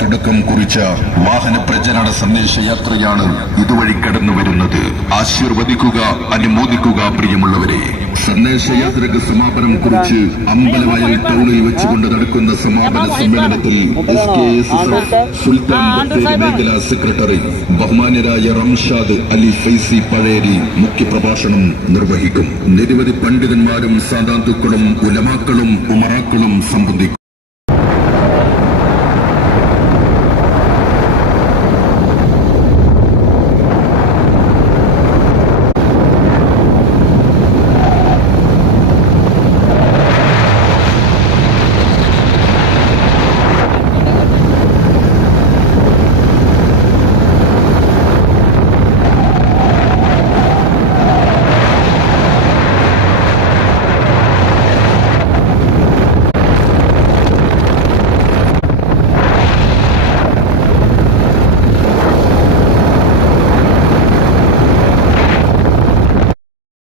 തുടക്കം കുറിച്ച വാഹന പ്രചരണ സന്ദേശയാത്രയാണ് ഇതുവഴി കടന്നുവരുന്നത്. ആശീർവദിക്കുക, അനുമോദിക്കുക പ്രിയമുള്ളവരെ. സന്ദേശയാത്രക്ക് സമാപനം കുറിച്ച് അമ്പലവയൽ ടൗണിൽ വെച്ചുകൊണ്ട് നടക്കുന്ന സമാപന സമ്മേളനത്തിൽ സുൽത്താൻ ബത്തേരി മേഖലാ സെക്രട്ടറി ബഹുമാന്യരായ റംഷാദ് അലി ഫൈസി പഴേരി മുഖ്യപ്രഭാഷണം നിർവഹിക്കും. നിരവധി പണ്ഡിതന്മാരും സാദാത്തുക്കളും ഉലമാക്കളും ഉമറാക്കളും സംബന്ധിക്കും.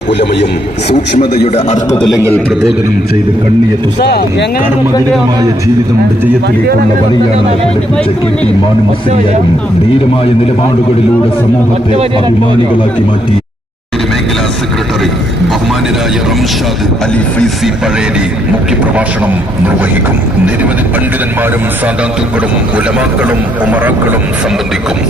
ഉലമയും സൂക്ഷ്മതയുടെ അർത്ഥതലങ്ങൾ പ്രബോധനം ചെയ്ത് കണ്ണിയത്തുസ്താദും കർമ്മനിരതമായ ജീവിതം വിജയത്തിലേക്കുള്ള വഴിയാണെന്ന് പഠിപ്പിച്ച KT മാനുമസ്ലിയാരും ധീരമായ നിലപാടുകളിലൂടെ സമൂഹത്തെ അഭിമാനികളാക്കി മാറ്റി. മേഖലാ സെക്രട്ടറി ബഹുമാന്യരായ റംഷാദ് അലി ഫൈസി പഴേരി മുഖ്യപ്രഭാഷണം നിർവഹിക്കും. നിരവധി പണ്ഡിതന്മാരും സാദാത്തുക്കളും ഉലമാക്കളും ഉമറാക്കളും സംബന്ധിക്കും.